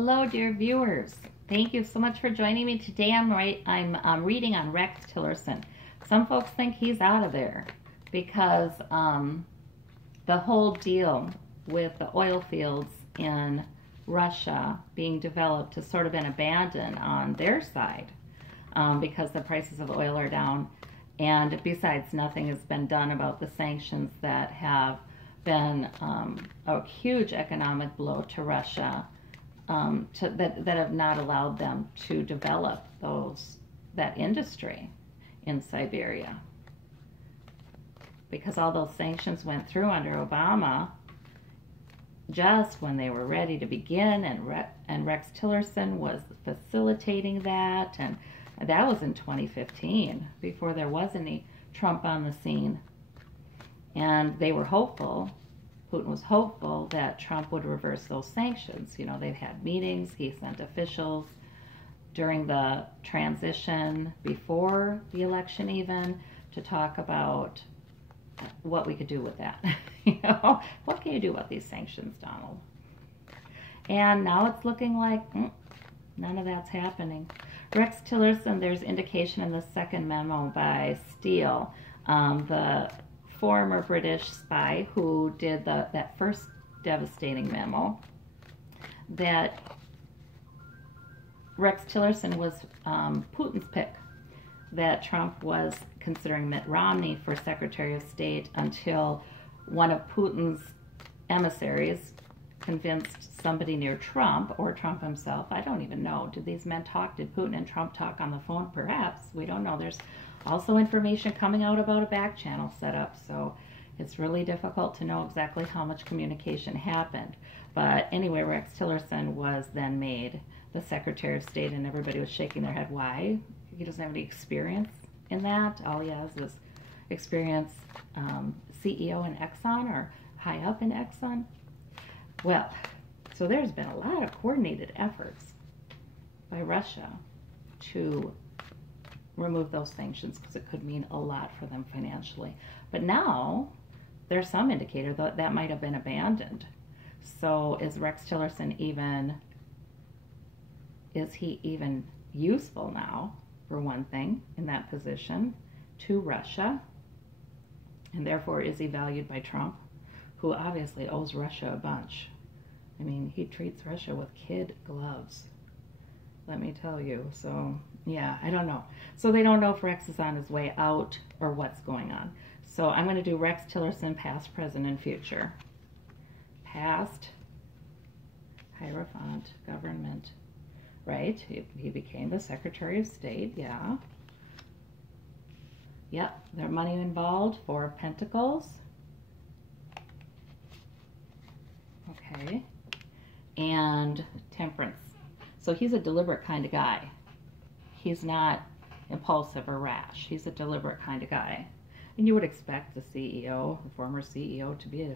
Hello, dear viewers. Thank you so much for joining me today. I'm reading on Rex Tillerson. Some folks think he's out of there because the whole deal with the oil fields in Russia being developed has sort of been abandoned on their side because the prices of oil are down. And besides, nothing has been done about the sanctions that have been a huge economic blow to Russia. That have not allowed them to develop that industry in Siberia, because all those sanctions went through under Obama just when they were ready to begin, and Rex Tillerson was facilitating that, and that was in 2015, before there was any Trump on the scene. And they were hopeful, Putin was hopeful that Trump would reverse those sanctions. You know, they've had meetings, he sent officials during the transition, before the election even, to talk about what we could do with that. You know, what can you do about these sanctions, Donald? And now it's looking like none of that's happening. Rex Tillerson, there's indication in the second memo by Steele, the former British spy who did that first devastating memo, that Rex Tillerson was Putin's pick, that Trump was considering Mitt Romney for Secretary of State until one of Putin's emissaries convinced somebody near Trump, or Trump himself, I don't even know. Did these men talk? Did Putin and Trump talk on the phone? Perhaps. We don't know. There's also information coming out about a back channel setup, so it's really difficult to know exactly how much communication happened. But anyway, Rex Tillerson was then made the Secretary of State, and everybody was shaking their head. Why? He doesn't have any experience in that. All he has is experience CEO in Exxon, or high up in Exxon. Well, so there's been a lot of coordinated efforts by Russia to remove those sanctions, because it could mean a lot for them financially. But now there's some indicator that that might have been abandoned. So is Rex Tillerson is he even useful now, for one thing, in that position to Russia? And therefore, is he valued by Trump, who obviously owes Russia a bunch? I mean, he treats Russia with kid gloves, let me tell you. So yeah, I don't know. So they don't know if Rex is on his way out or what's going on. So I'm going to do Rex Tillerson, past, present, and future. Past, Hierophant, government, right? He became the Secretary of State, yeah. Yep, there's money involved, Four of Pentacles. Okay. And Temperance. So he's a deliberate kind of guy. He's not impulsive or rash. He's a deliberate kind of guy. And you would expect the CEO, the former CEO, to be,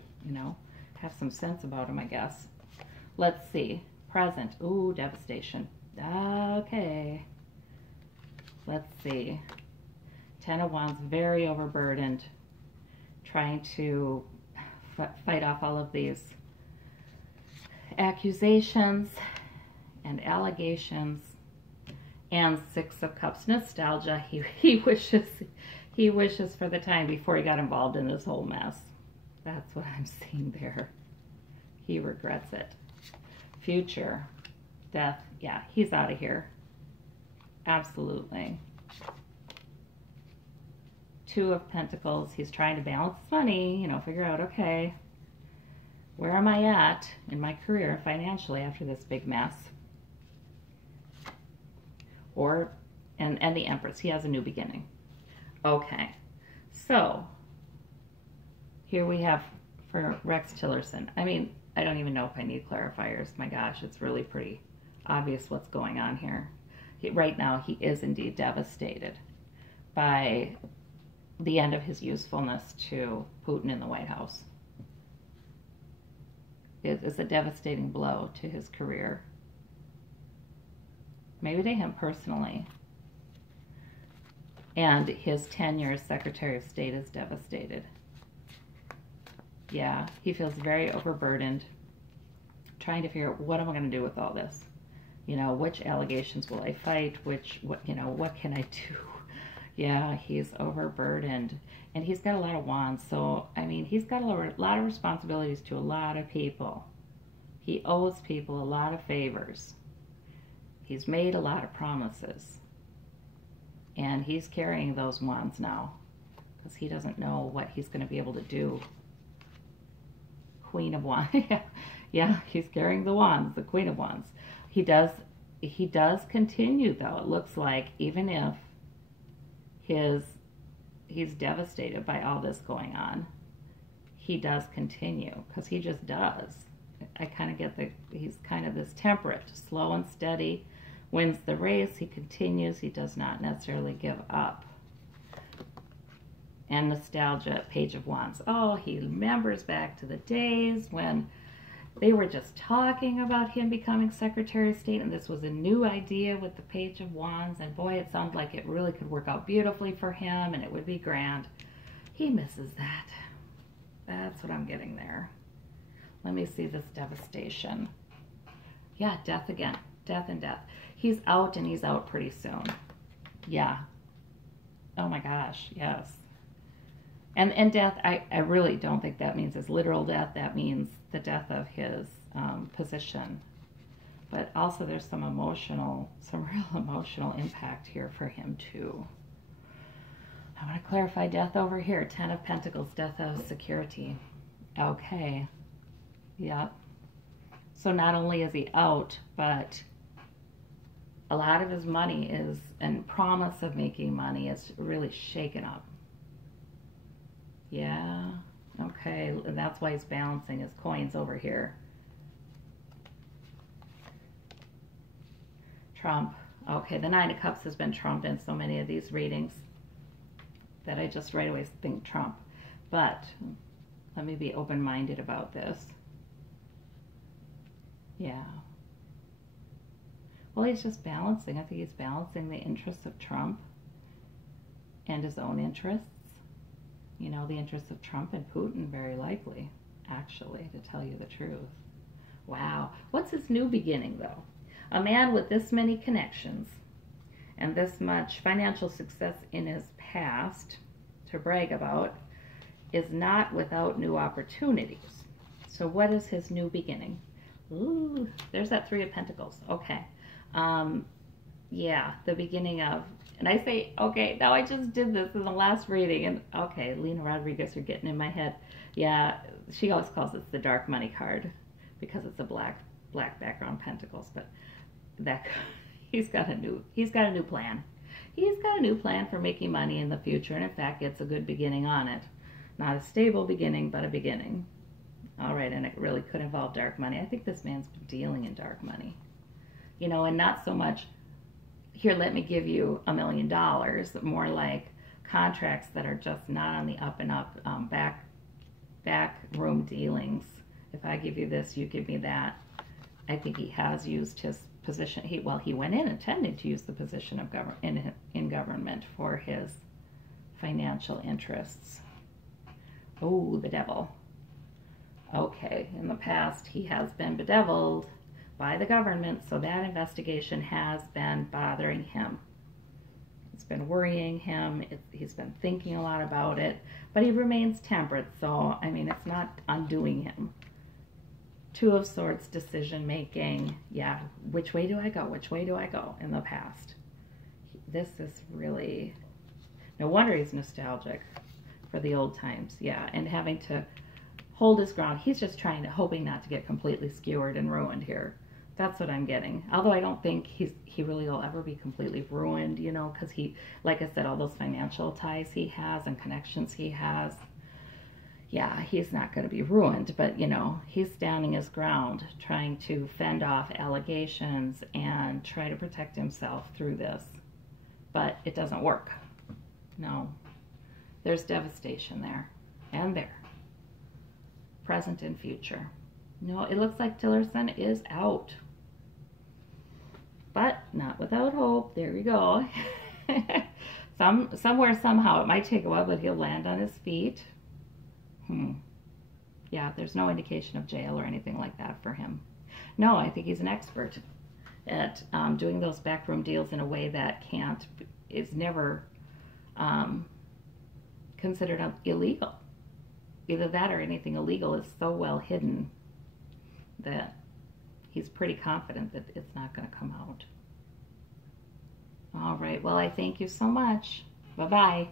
have some sense about him, I guess. Let's see. Present. Ooh, devastation. Okay. Let's see. Ten of Wands, very overburdened, trying to fight off all of these accusations and allegations. And Six of Cups, nostalgia. He wishes for the time before he got involved in this whole mess. That's what I'm seeing there. He regrets it. Future, death. Yeah, he's out of here. Absolutely. Two of Pentacles. He's trying to balance money, figure out, okay, where am I at in my career financially after this big mess? And the Empress. He has a new beginning. Okay. So, here we have for Rex Tillerson. I mean, I don't even know if I need clarifiers. My gosh, it's really pretty obvious what's going on here. Right now, he is indeed devastated by the end of his usefulness to Putin in the White House. It is a devastating blow to his career. Maybe to him personally. And his tenure as Secretary of State is devastated. Yeah, he feels very overburdened, trying to figure out, what am I going to do with all this? You know, which allegations will I fight? What can I do? Yeah, he's overburdened. And he's got a lot of wands. So, I mean, he's got a lot of responsibilities to a lot of people. He owes people a lot of favors. He's made a lot of promises. And he's carrying those wands now, because he doesn't know what he's going to be able to do. Queen of Wands. Yeah, he's carrying the wands, the Queen of Wands. He does continue, though. It looks like, even if he's devastated by all this going on, he does continue, because he just does. I kind of get he's kind of this temperate, slow and steady, wins the race. He continues. He does not necessarily give up. And nostalgia, Page of Wands. Oh, he remembers back to the days when they were just talking about him becoming Secretary of State, and this was a new idea with the Page of Wands, and boy, it sounded like it really could work out beautifully for him, and it would be grand. He misses that. That's what I'm getting there. Let me see this devastation. Yeah, death again. Death and death. He's out, and he's out pretty soon. Yeah. Oh my gosh, yes. And death, I really don't think that means his literal death. That means the death of his position. But also there's some real emotional impact here for him too. I want to clarify death over here. 10 of Pentacles, death of security. Okay. Yep. So not only is he out, but a lot of his money and promise of making money is really shaken up. Yeah, okay, and that's why he's balancing his coins over here. Trump. Okay, the Nine of Cups has been Trump in so many of these readings that I just right away think Trump. But let me be open-minded about this. Yeah. Well, he's just balancing. I think he's balancing the interests of Trump and his own interests. You know, the interests of Trump and Putin, very likely, actually, to tell you the truth. Wow. What's his new beginning, though? A man with this many connections and this much financial success in his past to brag about is not without new opportunities. So what is his new beginning? Ooh, there's that Three of Pentacles. Okay. Yeah, the beginning of... And I say, okay, now I just did this in the last reading, and okay, Lena Rodriguez, you're getting in my head. Yeah, she always calls it the dark money card because it's a black background pentacles, but that he's got a new plan. He's got a new plan for making money in the future, and in fact, it's a good beginning on it. Not a stable beginning, but a beginning. All right, and it really could involve dark money. I think this man's been dealing in dark money. You know, and not so much, here, let me give you $1 million, more like contracts that are just not on the up and up, back room dealings. If I give you this, you give me that. I think he has used his position. He went in intending to use the position of in government for his financial interests. Oh, the devil. Okay, in the past, he has been bedeviled by the government, so that investigation has been bothering him. It's been worrying him. He's been thinking a lot about it, but he remains temperate, so, I mean, it's not undoing him. Two of Swords, decision making. Yeah, which way do I go? Which way do I go in the past? This is really, no wonder he's nostalgic for the old times. Yeah, and having to hold his ground. He's just hoping not to get completely skewered and ruined here. That's what I'm getting. Although I don't think he really will ever be completely ruined, you know, because he, like I said, all those financial ties he has and connections he has, yeah, he's not going to be ruined. But, you know, he's standing his ground, trying to fend off allegations and try to protect himself through this. But it doesn't work. No. There's devastation there and there. Present and future. No, it looks like Tillerson is out. But not without hope. There we go. Somewhere, somehow, it might take a while, but he'll land on his feet. Yeah, there's no indication of jail or anything like that for him. No, I think he's an expert at doing those backroom deals in a way that is never considered illegal. Either that or anything illegal is so well hidden that he's pretty confident that it's not going to come out. All right, well, I thank you so much. Bye-bye.